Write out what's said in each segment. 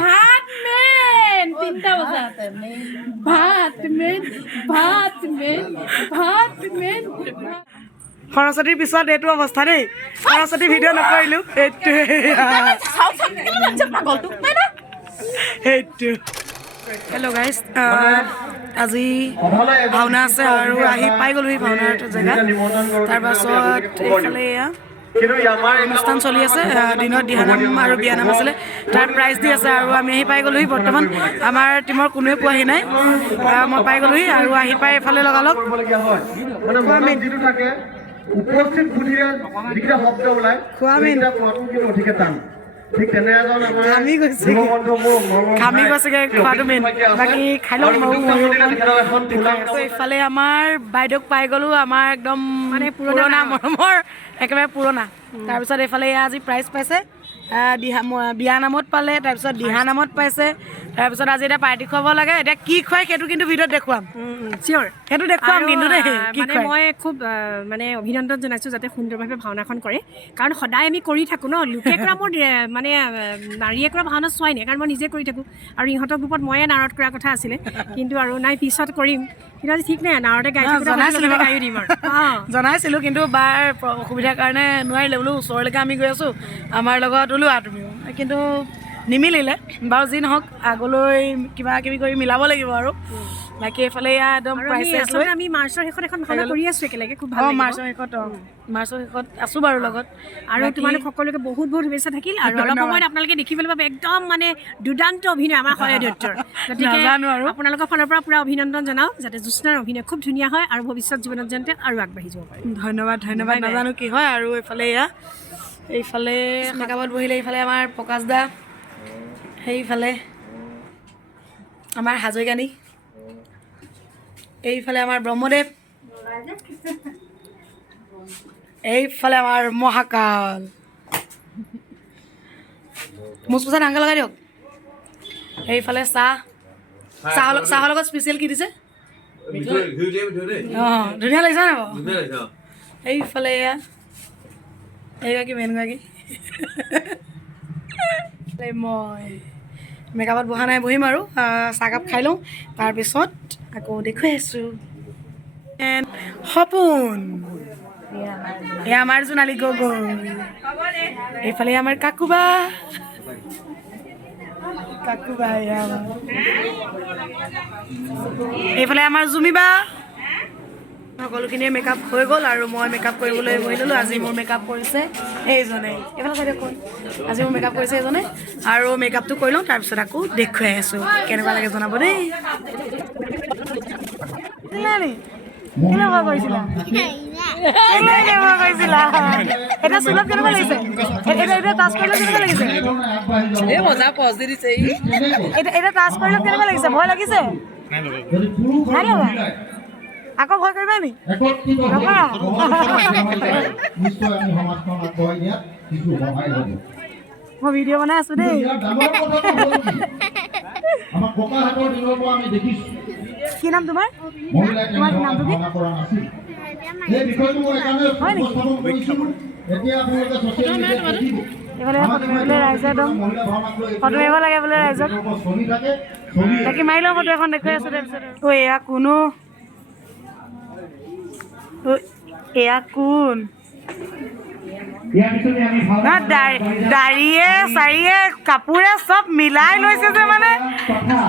ভাত মেন 3টা বজাত ভাত মেন সৰস্বতীৰ পিছত এইটো অৱস্থা দেই সৰস্বতী ভিডিঅ' নকৰিলোঁ সেইটো হেল্ল' গাইজ আজি ভাওনা আছে আৰু আহি পাই গ'লোহি ভাওনাৰ জেগাত তাৰপাছত এইফালে এয়া অনুষ্ঠান চলি আছে দিনত দিহানাম আৰু বিয়ানাম আছিলে তাৰ প্ৰাইজ দি আছে আৰু আমি আহি পাই গ'লোহি বৰ্তমান আমাৰ টীমৰ কোনোৱে পোৱাহি নাই মই পাই গ'লোহি আৰু আহি পাই এইফালে লগালগ খোৱা মেইন খামি গৈছেগৈ খোৱাটো মেইন বাকী খাই লওঁ এইফালে আমাৰ বাইদেউক পাই গ'লোঁ আমাৰ একদম মানে পুৰণা মৰমৰ একেবাৰে পুৰণা তাৰপিছত এইফালে এয়া আজি প্ৰাইজ পাইছে বিয়া নামত পালে তাৰপিছত দিহা নামত পাইছে তাৰপিছত আজি এতিয়া পাৰ্টি খুৱাব লাগে এতিয়া কি খুৱাই সেইটো কিন্তু ভিডিঅ'ত দেখুৱাম চিয়'ৰ সেইটো দেখুৱাম কিন্তু দেই মানে মই খুব মানে অভিনন্দন জনাইছোঁ যাতে সুন্দৰভাৱে ভাওনাখন কৰে কাৰণ সদায় আমি কৰি থাকোঁ ন লোকে কৰা মোৰ মানে নাৰীয়ে কৰা ভাওনা চোৱাই নাই কাৰণ মই নিজে কৰি থাকোঁ আৰু ইহঁতৰ গ্ৰুপত ময়ে নাৰত কৰা কথা আছিলে কিন্তু আৰু নাই পিছত কৰিম কিন্তু আজি ঠিক নাই নাৰতে গাই গায়ো দিম আৰু জনাইছিলোঁ কিন্তু বাৰ অসুবিধাৰ কাৰণে নোৱাৰিলে বোলো ওচৰলৈকে আমি গৈ আছোঁ আমাৰ লগত ওলোৱা তুমিও কিন্তু নিমিলিলে বাৰু যি নহওক আগলৈ কিবা কিবি কৰি মিলাব লাগিব আৰু বাকী এইফালে এয়া একদম আমি মাৰ্চৰ শেষত এখন ভাওনা কৰি আছোঁ একেলগে খুব ভাল মাৰ্চৰ শেষত আছোঁ বাৰু লগত আৰু তোমালোক সকলোকে বহুত বহুত শুভেচ্ছা থাকিল আৰু অলপ সময়ত আপোনালোকে দেখিবলৈ পাব একদম মানে দুৰ্দান্ত অভিনয় আমাৰ সহায়দত্তৰ গতিকে আপোনালোকৰ ফালৰ পৰা পুৰা অভিনন্দন জনাওঁ যাতে জ্যোৎস্নাৰ অভিনয় খুব ধুনীয়া হয় আৰু ভৱিষ্যত জীৱনত যেনে আৰু আগবাঢ়ি যাব পাৰে ধন্যবাদ নাজানো কি হয় আৰু এইফালে মেকআপত বহিলে এইফালে আমাৰ প্ৰকাশ দা সেইফালে আমাৰ হাজৰিকানী এইফালে আমাৰ ব্ৰহ্মদেৱ এইফালে আমাৰ মহাকাল মুচমুচাত আংকা লগাই দিয়ক এইফালে চাহৰ লগত স্পেচিয়েল কি দিছে অঁ ধুনীয়া লাগিছে নাই বাৰু এইফালে এয়া এইগৰাকী মেইনগৰাকী মই মেকআপত বহা নাই বহিম আৰু চাহকাপ খাই লওঁ তাৰপিছত আকৌ দেখুৱাই আছোঁ সপোন এয়া আমাৰ জোনালী গগৈ এইফালে আমাৰ কাকুবা এইফালে আমাৰ জুমিবা সকলোখিনিয়ে মেকআপ হৈ গ'ল আৰু মই মেকআপ কৰিবলৈ বহি ল'লোঁ আজি মোৰ মেকআপ কৰিছে এইজনে এইফালে চাই দেখোন আজি মোৰ মেকআপ কৰিছে এইজনে আৰু মেকআপটো কৰি লওঁ তাৰপিছত আকৌ দেখুৱাই আছোঁ কেনেকুৱা লাগে জনাব দেই কেনেকুৱা কৰিছিলা এতিয়া চুলত কেনেকুৱা লাগিছে এতিয়া টাচ কৰিলে কেনেকুৱা লাগিছে এতিয়া টাচ কৰিলে কেনেকুৱা লাগিছে ভয় লাগিছে নাই লগা আকৌ ভয় কৰিবা নি মই ভিডিঅ' বনাই আছো দেই কি নাম তোমাৰ নামটো কি হয় নেকি এইফালে ফটো মাৰিবলৈ ৰাইজে একদম ফটো মাৰিব লাগে বোলে ৰাইজক তাকে মাৰি লওঁ ফটো এখন দেখুৱাই আছো তাৰপিছত এয়া কোনো এয়া কোন দাড়িয়ে চাৰিয়ে কাপোৰে চব মিলাই লৈছে যে মানে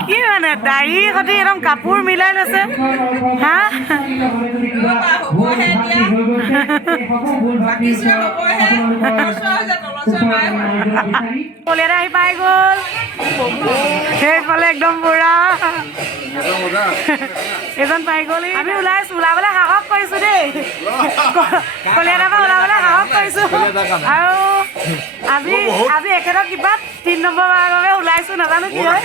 কি মানে দাড়ি সৈতে একদম কাপোৰ মিলাই লৈছে হা কলিয়াতে আহি পাই গ'ল সেইফালে একদম বুঢ়া এজন পাই গ'ল আমি ওলাইছোঁ ওলাবলৈ সাহস কৰিছোঁ দেই কলিয়াতৰ পৰা ওলাবলৈ সাহস কৰিছোঁ আৰু আজি একেটা কিবা 3 নম্বৰ বাৰৰ বাবে ওলাইছোঁ নাজানো কি হয়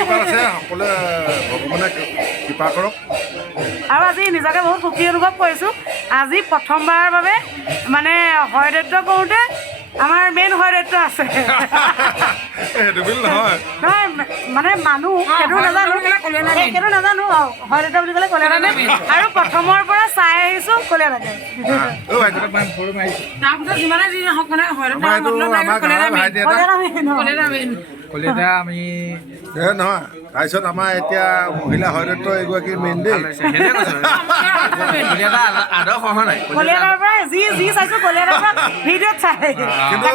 আৰু আজি নিজকে বহুত সুখী অনুভৱ কৰিছোঁ আজি প্ৰথমবাৰৰ বাবে মানে হৰদত্য কৰোঁতে আমাৰ মেইন হৰদত্য আছে সেইটো বুলি নহয় নহয় মানে মানুহ সেইটো নাজানো সেইটো নাজানো হয়তো বুলি ক'লে ক'লে নাজানো আৰু প্ৰথমৰ পৰা চাই আহিছোঁ ক'লে নাজানো তাৰপিছত যিমানে যি হওক মানে কলিতা আমি নহয় তাৰপিছত আমাৰ এতিয়া মহিলা হয়তো এগৰাকী মেইন দেই কলিতা আদৰ্শ হোৱা নাই কলিয়াৰ পৰা যি যি চাইছোঁ কলিয়াৰ পৰা ভিডিঅ'ত চাই কিন্তু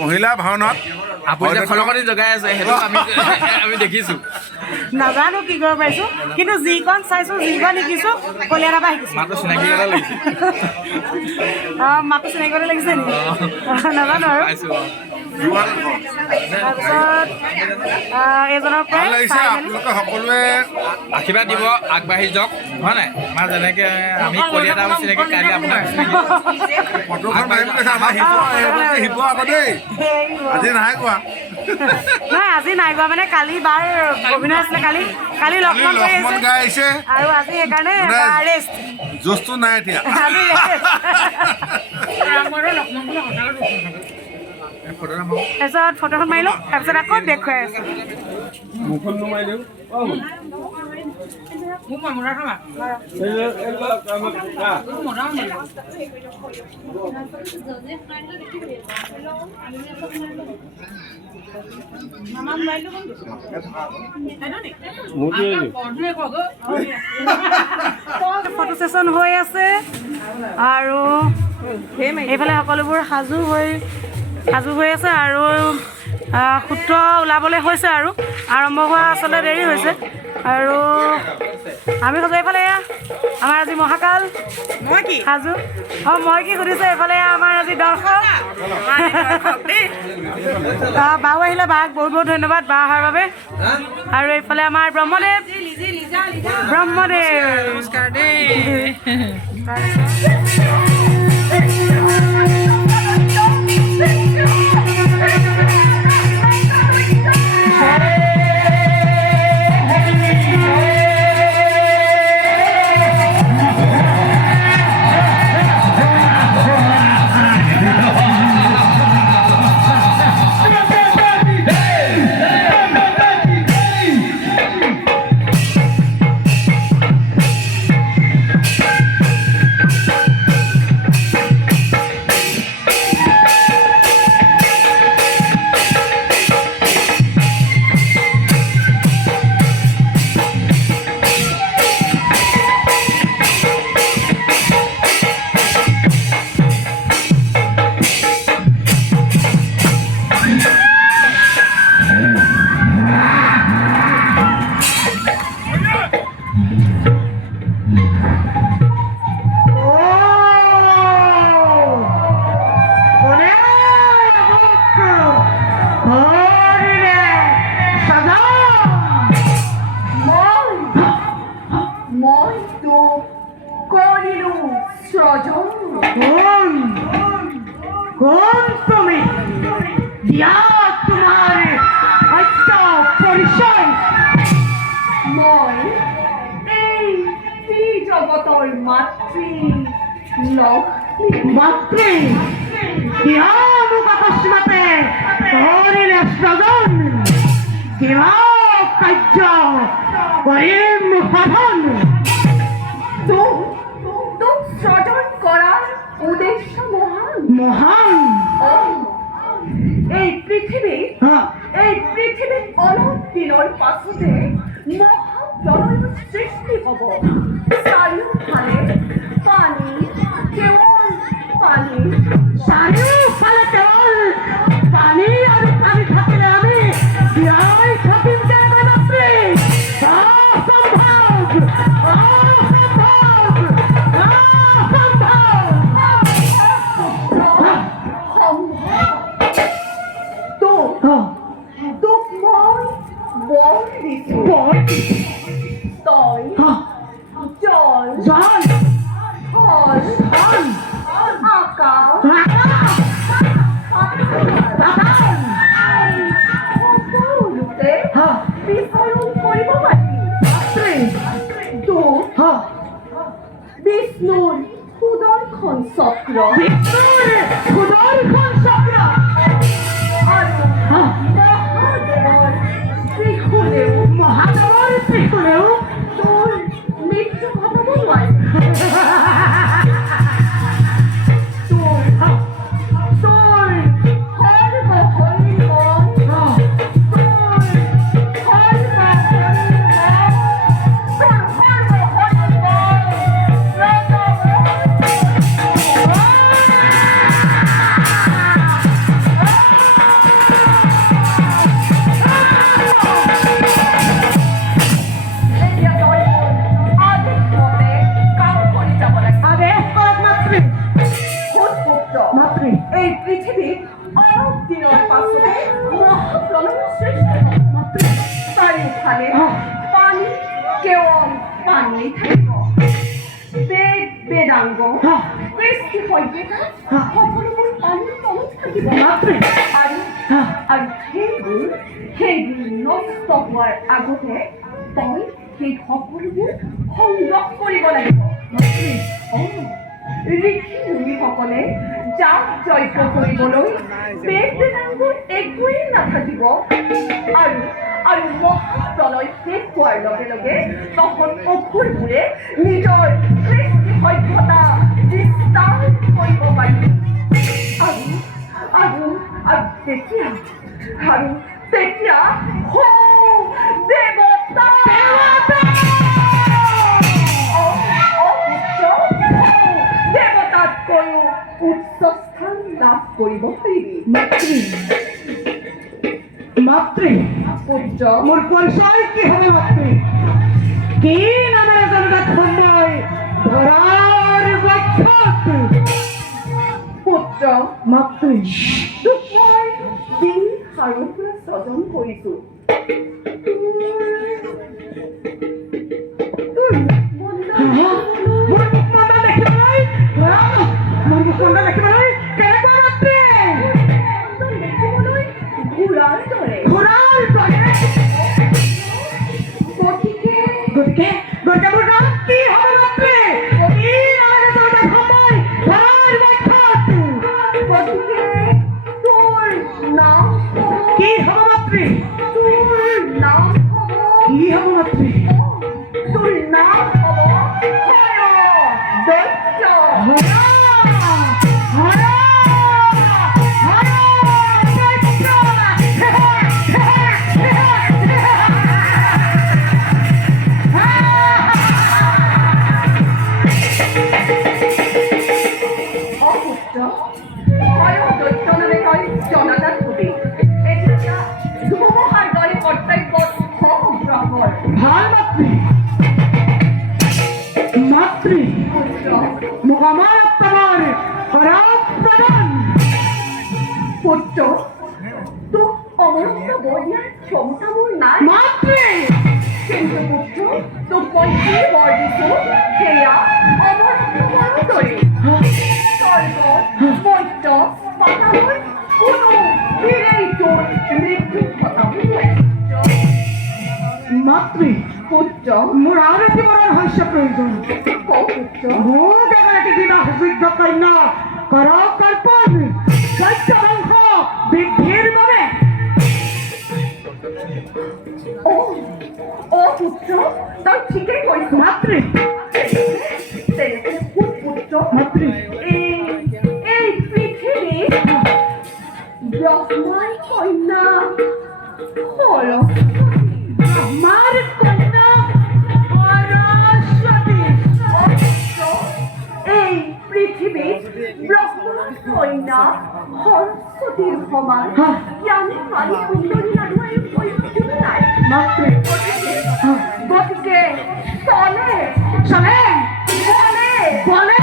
মহিলা ভাওনাত আপুনি যে খলকনি জগাই আছে সেইটো আমি দেখিছোঁ নাজানো কি কৰিব পাৰিছোঁ কিন্তু যিকণ চাইছোঁ যিকণ শিকিছোঁ কলিয়াৰ পৰা শিকিছোঁ মাত্ৰ চিনাকি এটা লাগিছে মাতো চিনাকি কৰিব লাগিছে নেকি নাজানো আৰু পাইছোঁ তাৰপিছত এজনৰ ভাল পৰা লাগিছে আপোনালোকে সকলোৱে আশীৰ্বাদ দিব আগবাঢ়ি যাওক হয় নাই আমাৰ যেনেকৈ আমি কলিয়াতা চিনাকি কাইলৈ আপোনাক ফটোখন মাৰিম কৈছে আমাৰ শিৱ আকৌ দেই আজি নাই কোৱা নহয় আজি নাই গোৱা মানে কালি বাৰ অভিনয় আছিলে কালি কালি লক্ষ্মণ কৰি লক্ষ্মণ আছে গাই আহিছে আৰু আজি সেইকাৰণে ৰেষ্ট জোচটো নাই এতিয়া আজি তাৰপিছত ফটোখন মাৰিলোঁ তাৰপিছত আকৌ দেখুৱাই আছোঁ ফটো ছেশ্যন হৈ আছে আৰু এইফালে সকলোবোৰ সাজু হৈ আছে আৰু সূত্ৰ ওলাবলৈ হৈছে আৰু আৰম্ভ হোৱা আচলতে দেৰি হৈছে আৰু আমি সাজু এইফালে আমাৰ আজি মহাকাল মই কি সাজু মই কি সুধিছে এইফালে আমাৰ আজি দৰ্শক বাও আহিলে বাক বহুত বহুত ধন্যবাদ বা অহাৰ বাবে আৰু এইফালে আমাৰ ব্ৰহ্মদেৱ নমস্কাৰ দেই অলপ দিনৰ পাছতে মহাপ্ৰলয় সৃষ্টি হ'ব। চাৰিওফালে পানী, কেৱল পানী থাকিব। বেদ বেদাংগ কৃষ্টি সভ্যতা সকলোবোৰ পানীৰ তলত থাকিব। আৰু সেইবোৰ নষ্ট হোৱাৰ আগতে তই সেই সকলোবোৰ সংগ্ৰহ কৰিব লাগিব। ঋষি মুনিসকলে যাগ যজ্ঞ কৰিবলৈ বেদ বেদাংগৰ একোৱেই নাথাকিব। আৰু মহাপ্ৰলয় শেষ হোৱাৰ লগে লগে তহঁত অসুৰবোৰে নিজৰ কৃষ্টি সভ্যতা বিস্তাৰ কৰিব পাৰিব। আৰু তেতিয়া দেৱতা দেৱতাতকৈও উচ্চ স্থান লাভ কৰিব পাৰিবি। মাতৃ পুত্ৰ মোৰ পৰিচয় কি হবে মাতৃ? কি নামেৰে জনজাত সময় ধৰাৰ বক্ষত পুত্ৰ মাতৃ তোক মই দিন সাৰৰ পৰা স্বজন কৰিছো। তোৰ মোৰ মুখমণ্ডল দেখিবলৈ মোৰ মুখমণ্ডল দেখিবলৈ কেনেকুৱা মাতৃ? দেখিবলৈ ঘোঁৰাৰ দৰে। ঘোঁৰাৰ দৰে গতিকে মোৰ নাম কি হবে মাতৃ? কি নামেৰে জনজাত সময় ধৰাৰ বক্ষত গতিকে তোৰ নাম হ'ব কি হ'ব মাতৃ? তোৰ নাম হ'ব কি হ'ব মাতৃ? তোৰ নাম হ'ব দৈত্য। অপুত্ৰ হয়ো দৈত্য নামে তই জনাজাত হবি। এতিয়া ধুমুহাৰ দৰে কৰ্তব্যত সংগ্ৰহ কৰ। ভাল মাতৃ মাতৃ পুত্ৰ মোক আমাৰ তোমাৰ শৰৎ প্ৰদান পুত্ৰ তোক অমৰত্ব বলিয়াৰ ক্ষমতা মোৰ নাই। মাতৃ কিন্তু পুত্ৰ তোক মই যি বৰ দিছো সেয়া অমৰত্ব বৰদৰে। স্বৰ্গ মৰ্ত্য পাতালৰ কোনো বীৰেই তোৰ মৃত্যু ঘটাব নোৱাৰে। মাতৃ পুত্ৰ মোৰ আৰু এটি বৰৰ শস্য প্ৰয়োজন পুত্ৰ মোক এগৰাকী বিবাহ যোগ্য কন্যা কৰক অৰ্পণ সত্য বংশ বৃদ্ধিৰ বাবে পুত্ৰ তই ঠিকেই কৈছ। মাতৃ তেনেহ'লে শুন পুত্ৰ মাতৃ এই পৃথিৱীত ব্ৰহ্মাৰ কন্যা আমাৰ কন্যা সৰস্বতী এই পৃথিৱীত ব্ৰহ্মাৰ কন্যা সৰস্বতীৰ সমান জ্ঞানী মানি সুন্দৰী লাডু আৰু কোনো নাই। মাতৃ গতিকে চলে চলে বলে বলে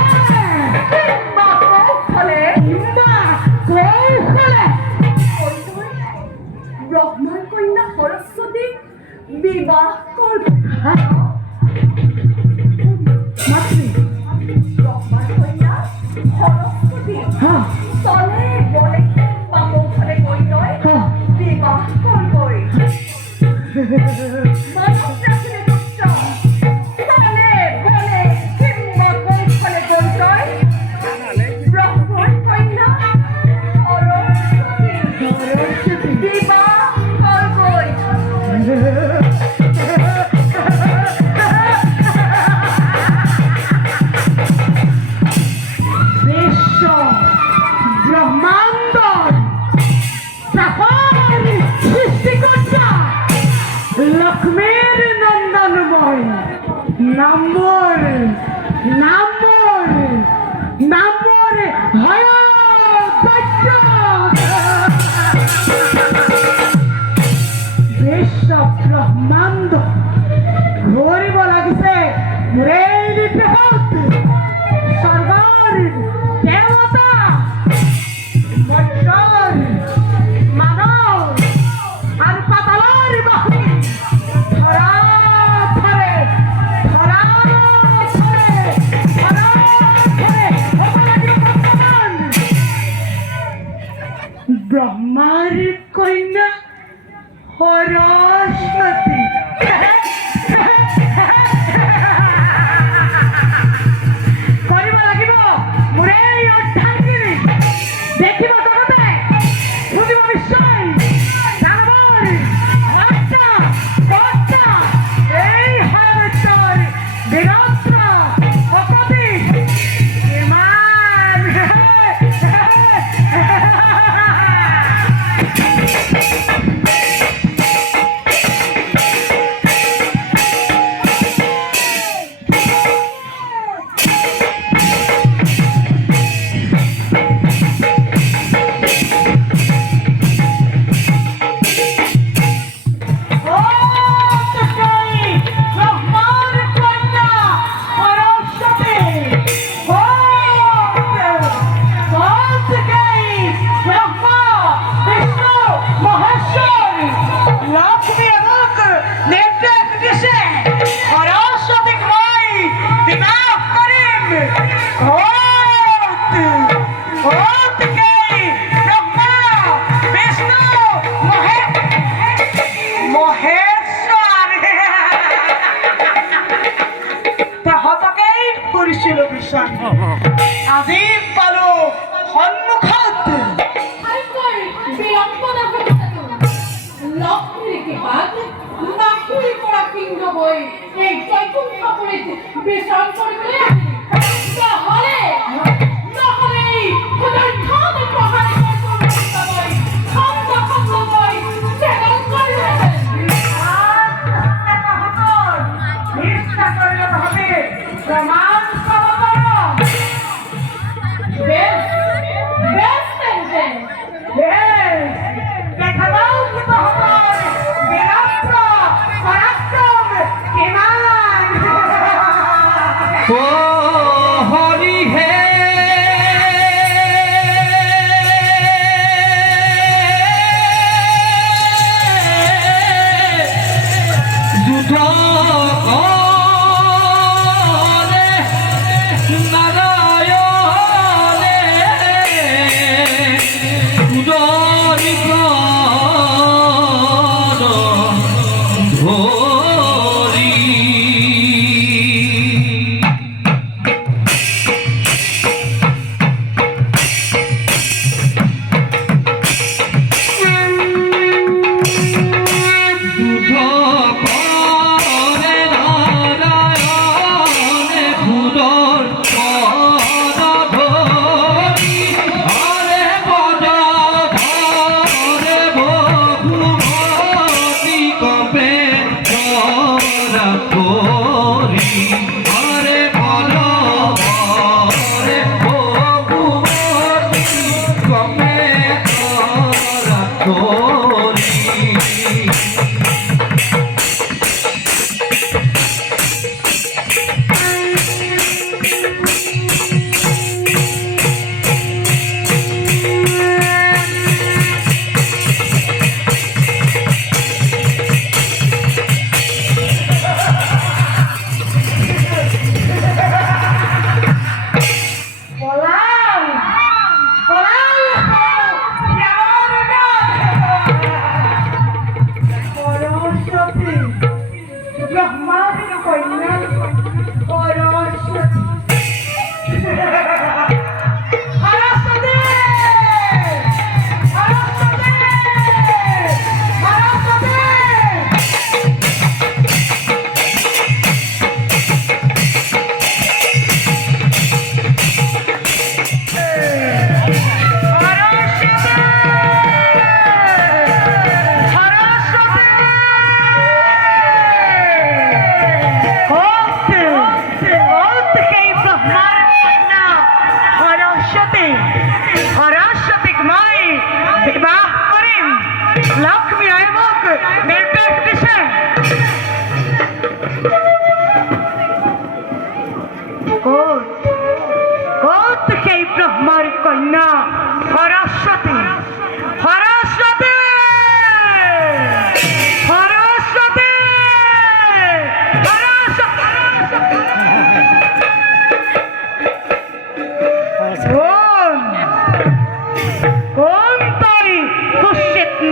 কিংবা কৌশলে কৌশলে ব্ৰহ্মাৰ কন্যা সৰস্বতীক বিবাহ কৰ। মাতৃ ব্ৰহ্মাৰ কন্যা সৰস্বতী চলে বলে কিংবা কৌশলে গৈ তই বিবাহ কৰগৈ। মনত ৰাখিলে পুত্ৰ চলে বলে কিংবা কৌশলে গৈ তই ব্ৰহ্মাৰ কন্যা সৰস্বতী বিবাহ কৰগৈ। বিশ্ব ব্রহ্মাণ্ডর সাফার সৃষ্টিকর্তা লক্ষ্মীর নন্দনময় নম্বর নম্বর নম্বর হয় বিশ্ব ব্রহ্মাণ্ড ঘুরিব লাগিছে মোরে বিগ্রহত স্বর্গর দেবতা মর্যাদা ব্রহ্মার কন্যা সরস্বতী কৰিব লাগিব মোৰ এই অধ্যায়খিনি দেখিব জগতে শুনিব নিশ্চয় দানৱৰ হত্যা কৰ্তা এই হৰতৰ বীৰত্ব শপতি কিমান আজি পালো সন্মুখত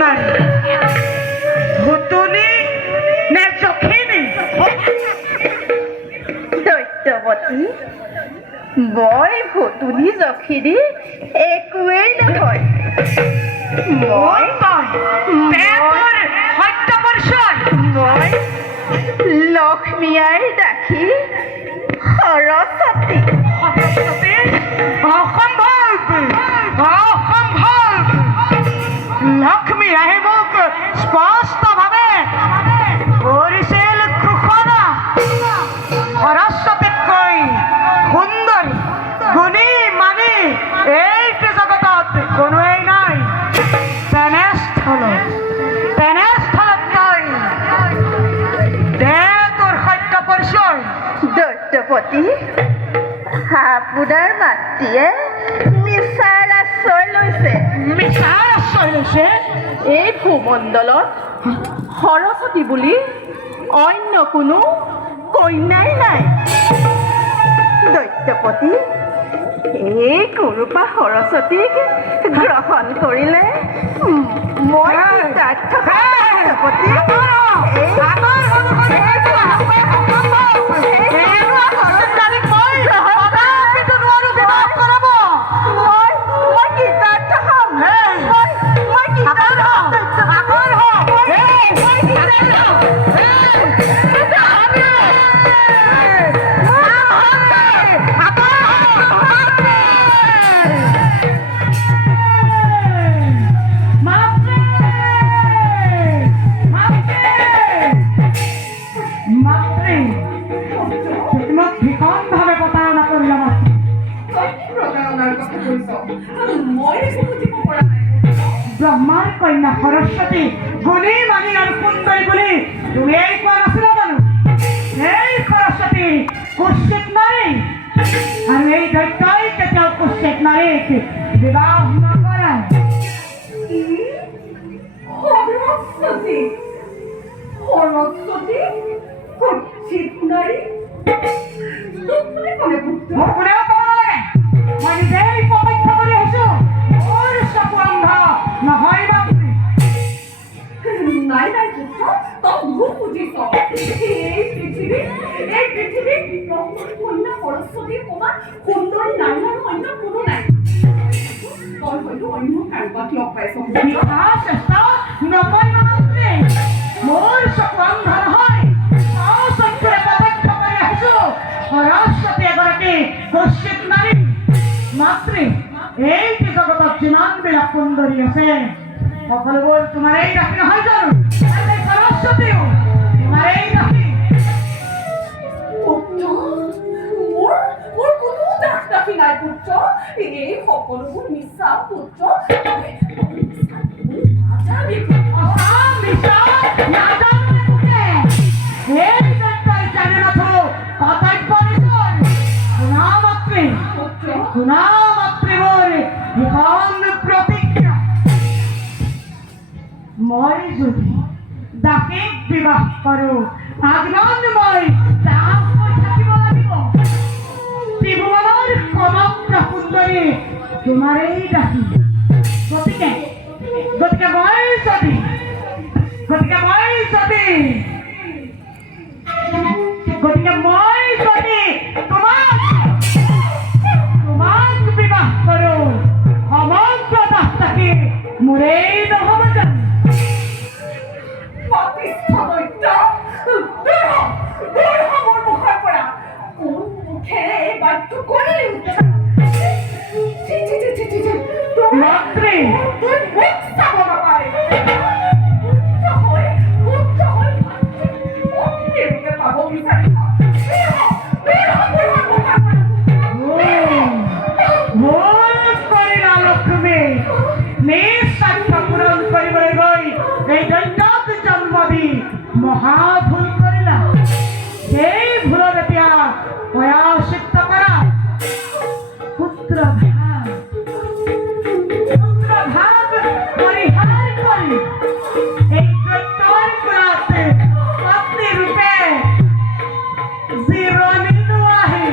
নাই ভুতুনি নে যখিনী দৈত্যৱতী মই ভতুনি যখিনী একোৱেই নহয় মই মই লক্ষ্মী আইৰ দাসী সৰস্বতী অসম্ভৱ অসম্ভৱ লক্ষ্মী আহি মোক স্পষ্টভাৱে কৰিছিল ঘোষণা সৰস্বতীতকৈ সুন্দৰ গুণী মানি এইটো জগতত কোনোৱেই নাই তেনেস্থলত গৈ দে তোৰ সত্য পৰিচয় দৈত্যপতি আপোনাৰ মাতৃয়ে মিছাৰ আশ্ৰয় লৈছে মিছাৰ আশ্ৰয় লৈছে এই ভূমণ্ডলত সৰস্বতী বুলি অন্য কোনো কন্যাই নাই দৈত্যপতি এই কুৰূপা সৰস্বতীক গ্ৰহণ কৰিলে মই কৃতাৰ্থ দৈত্যপতি ব্ৰহ্মাৰ কন্যা সৰস্বতী গুণী মানি আৰু সুন্দৰী বুলি তুমিয়েই কোৱা নাছিলা জানো এই সৰস্বতী কুষ্ঠিত নাৰী আৰু এই দৈত্যই কেতিয়াও কুষ্ঠিত নাৰীক বিবাহ নকৰে সৰস্বতী সৰস্বতী কুৎসিত নাৰী মোৰ কোনেও ক'ব নালাগে মই নিজেই প্ৰত্যক্ষ কৰি আহিছোঁ মোৰ চকু অন্ধ নহয় বাপৰে নাই নাই পুত্ৰ তই ভুল বুজিছ এই পৃথিৱীত ব্ৰহ্মাৰ কন্যা সৰস্বতীৰ সমান সুন্দৰ নাৰী আৰু অন্য কোনো নাই তই হয়তো অন্য কাৰোবাক লগ পাইছ মিঠা চেষ্টা নকৰিবা বাপৰে মোৰ চকু অন্ধ নহয় চকুৰে প্ৰত্যক্ষ কৰি আহিছোঁ সৰস্বতী এগৰাকী কুৎসিত নাৰী মাতৃ এইটো জগতত যিমানবিলাক সুন্দৰী আছে সকলোবোৰ তোমাৰেই দাসী নহয় জানো আৰু এই সৰস্বতীও তোমাৰেই দাসী পুত্ৰ মোৰ কোনো দাসী নাই পুত্ৰ এই সকলোবোৰ মিছা পুত্ৰ মই যদি দাসীক বিবাহ কৰোঁ আজীৱন মই দাস হৈ থাকিব লাগিব ত্ৰিভুৱনৰ সমগ্ৰ সুন্দৰী তোমাৰেই দাসী গতিকে মই যদি তোমাক বিবাহ কৰোঁ সমগ্ৰ দাস দাসী মোৰেই নহ'ব জানো মাতৃ লক্ষ্মী নিজ স্বাৰ্থ পূৰণ কৰিবলৈ গৈ এই দৈত্যক জন্ম দি মহা ভুল কৰিলা সেই ভুলত এতিয়া প্ৰায়শ্চিত্ত কৰা পুত্ৰ ভাগ পৰিহাৰ কৰি এই দৈত্যৰ কোলাত পত্নী ৰূপে জিৰণি লোৱাহি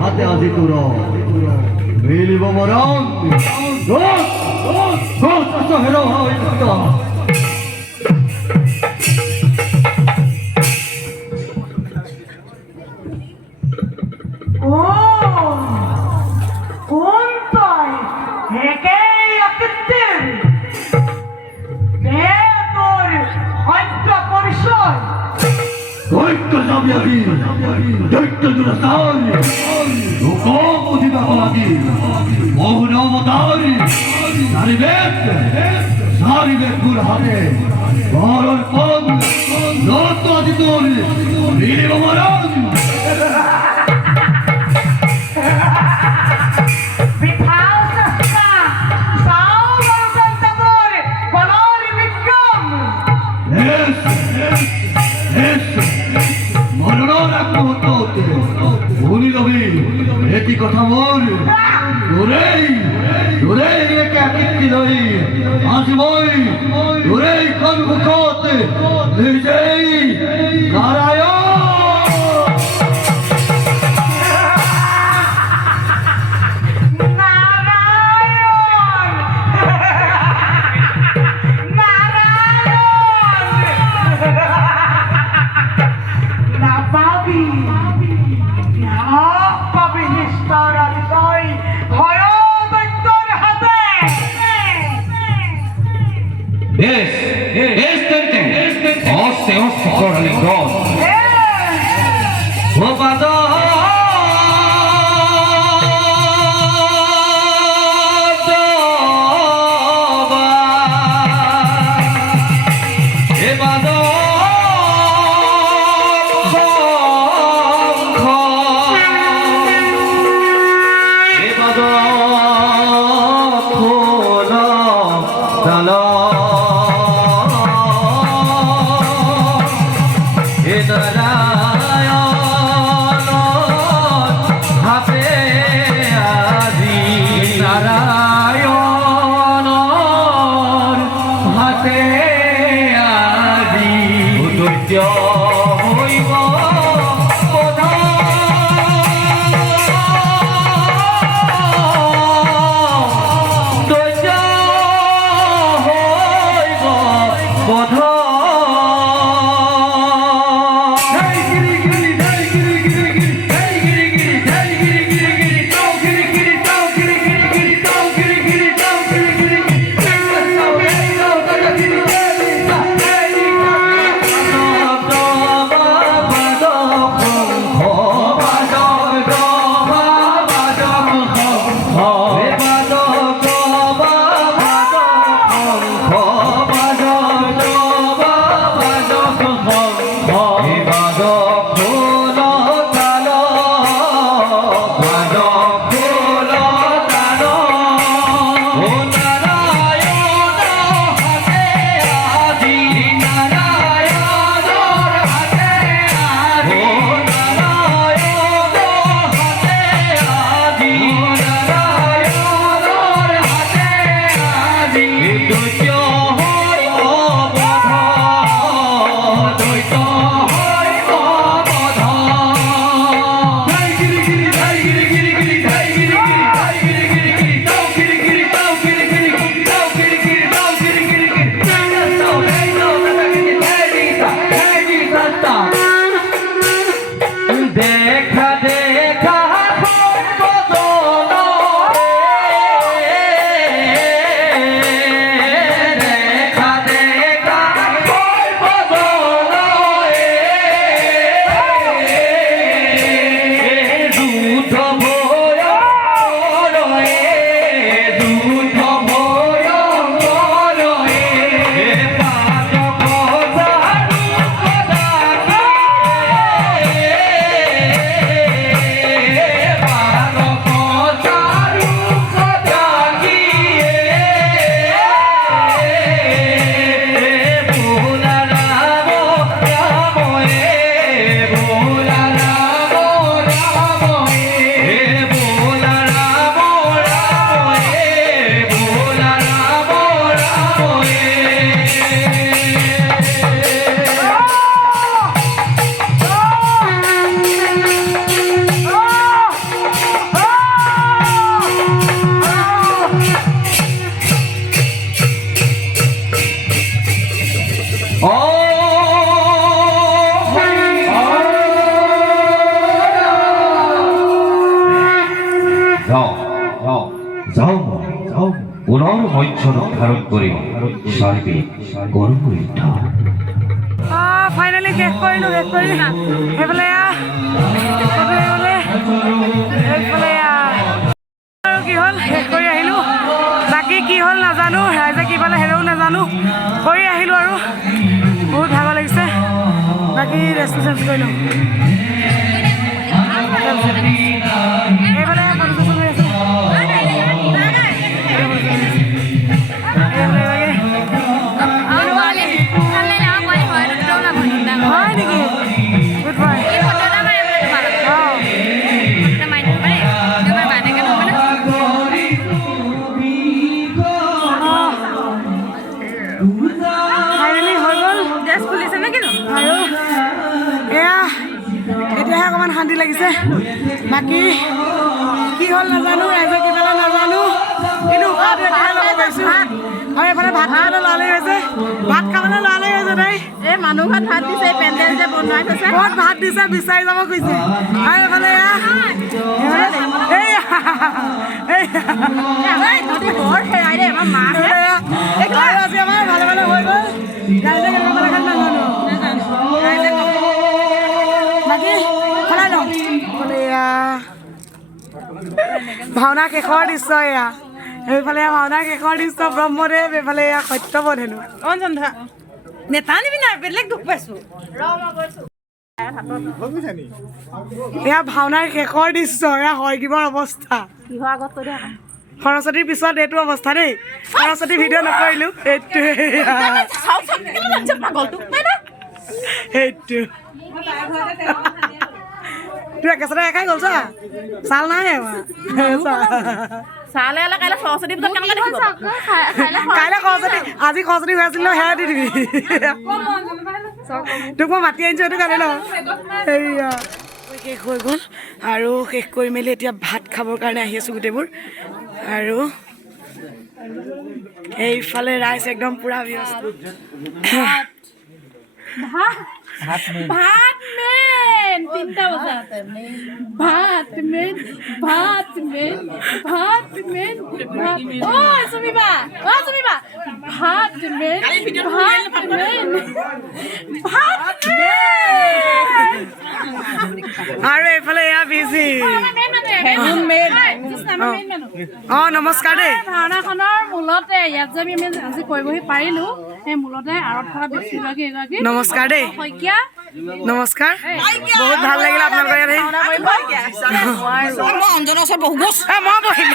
হাতে আজি তোর মিলিব মরণ হেরো কোন তয় একেই অকৃত্রিম কে তোর হত্যা পরিচয় দৈত্য জামিয়ারি দৈত্য দুরাচারি লোক বুঝিবা লাগি মৌন অবতারি সারিবে ফুল হাতে গরর পদ নত আজি তোর নীলিম মরণ এটি কথা মোর তোরেই তোরেই একে কীর্তি লই আজ মই তোরেই কনমুখত নিজেই নারায়ণ নারায়ণ হইব বধন ধৈৰ্য হইব বধন পুনৰ মঞ্চত ধাৰণ কৰি চাৰিবে গৰম ফাইনেলি শেষ কৰিলোঁ সেইফালে আৰু কি হ'ল শেষ কৰি আহিলোঁ বাকী কি হ'ল নাজানো ৰাইজে কি পালে সেইটোও নাজানো কৰি আহিলোঁ আৰু বহুত ভাগৰ লাগিছে বাকী ৰেষ্টটো চেঞ্জ কৰি লওঁ এইফালে হয় নেকি গুড বাই ফাইনেলি হৈ গ'ল ড্ৰেছ খুলিছে নে কিনো আৰু এয়া এতিয়াহে অকণমান শান্তি লাগিছে বাকী কি হ'ল নাজানো ৰাইজে কি পালে নাজানো কিন্তু উশাহটো এতিয়াহে ল'ব পাৰিছোঁ আৰু এইফালে ভাত খাবলৈ লৰালৰি হৈছে ভাত খাবলৈ লৰালৰি হৈছে তাই এই মানুহ ঘৰত ভাত দিছে পেণ্ডেল যে বনোৱাই থৈছে ক'ত ভাত দিছে বিচাৰি যাব খুজিছে আৰু এইফালে বৰ হেৰাই দেই আমাৰ মাক আজি আমাৰ ভালে ভালে হৈ গ'ল ৰাইজে কেনেকৈ পালে খালি নাজানো বাকী সলাই লওঁ এয়া ভাওনা শেষৰ দৃশ্য এয়া এইফালে ভাওনা শেষৰ দৃশ্য ব্ৰহ্মদেৱ এইফালে এয়া সত্যপদ হেনো অঞ্জন ধৰা নেতানিবি নাই বেলেগ দুখ পাইছোঁ এয়া ভাওনাৰ শেষৰ দৃশ্য এয়া হয়গিবৰ অৱস্থা কিহৰ আগত কৈ দিয়া সৰস্বতীৰ পিছত এইটো অৱস্থা দেই সৰস্বতী ভিডিঅ' নকৰিলোঁ এইটোৱে সেইটো তুই একেচাতে একাই গ'ল চা চাল নাই চালে কাইলৈ সৰস্বতী পূজাত কেনেকৈ দেখিব কাইলৈ সৰস্বতী আজি সৰস্বতী হৈ আছিল ন সেয়া দি দিবি তোক মই মাতি আনিছোঁ সেইটো কাৰণে ন সেয়া শেষ হৈ গ'ল আৰু শেষ কৰি মেলি এতিয়া ভাত খাবৰ কাৰণে আহি আছোঁ গোটেইবোৰ আৰু এইফালে ৰাইজ একদম পূৰা ব্যস্ত ভাত মেন 3টা বজাত ভাত মেন ভাত মেন ভাত মেন ও সুমিবা ভাত মেন ভাত মেন ভাত আৰু এইফালে এয়া বিজি নমস্কাৰ দেই ভাওনাখনৰ মূলতে ইয়াত যে আমি আজি কৰিবহি পাৰিলোঁ সেই মূলতে আঁৰত থকা ব্যক্তিগৰাকী এগৰাকী নমস্কাৰ দেই শইকীয়া নমস্কাৰ বহুত ভাল লাগিল আপোনালোকৰ ইয়াত মই বহিম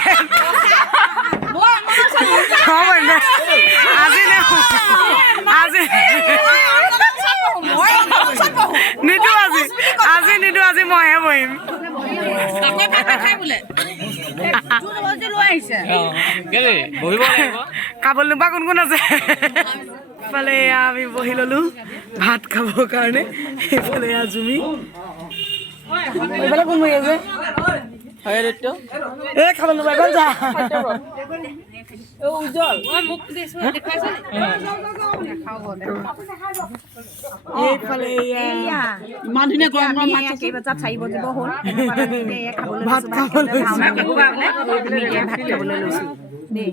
আজি নিদো আজি মইহে বহিম খাবলৈ নোপোৱা কোন কোন আছে এইফালে আমি বহি ললো ভাত খাবৰ কাৰণে এইফালে জুমি এইফালে কোন বহি আছে এই খাব নোপোৱা গ'ল যা এইফালে ইমান ধুনীয়া গৰম কেইবজাত 4 বজিব হ'ল ভাত খাবলৈ ভাত খাবলৈ লৈছোঁ দেই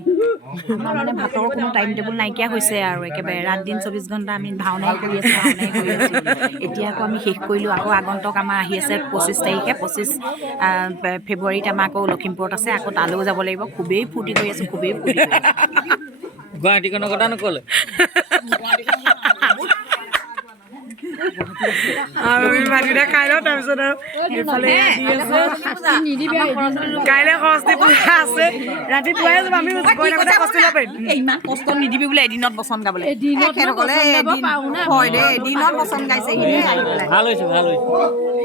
আমাৰ মানে ভাতৰ কোনো টাইম টেবুল নাইকিয়া হৈছে আৰু একেবাৰে ৰাত দিন 24 ঘণ্টা আমি ভাওনাই কৰি আছোঁ এতিয়া আকৌ আমি শেষ কৰিলোঁ আকৌ আগন্তুক আমাৰ আহি আছে 25 তাৰিখে 25 ফেব্ৰুৱাৰীত আমাৰ আকৌ লখিমপুৰত আছে আকৌ তালৈও যাব লাগিব খুবেই ফূৰ্তি কৰি আছোঁ খুবেই ফূৰ্তি কৰি আছোঁ গুৱাহাটীখনৰ কথা নক'লে আৰু আমি ভাতকেইটা খাই লওঁ তাৰপিছত আৰু এইফালে কাইলৈ সৰস্বতী পূজা আছে ৰাতিপুৱাই যাম আমি কষ্ট ল'ব পাৰিম ইমান কষ্ট নিদিবি বোলে এদিনত বচন গাবলৈ হয় দে এদিনত বচন গাইছে ভাল হৈছে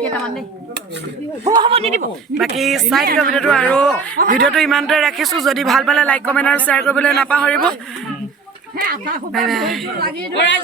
কেইটামান দেই বাকী চাই থকা ভিডিঅ'টো আৰু ভিডিঅ'টো ইমানটোৱে ৰাখিছোঁ যদি ভাল পালে লাইক কমেণ্ট আৰু শ্বেয়াৰ কৰিবলৈ নাপাহৰিব বাই বাই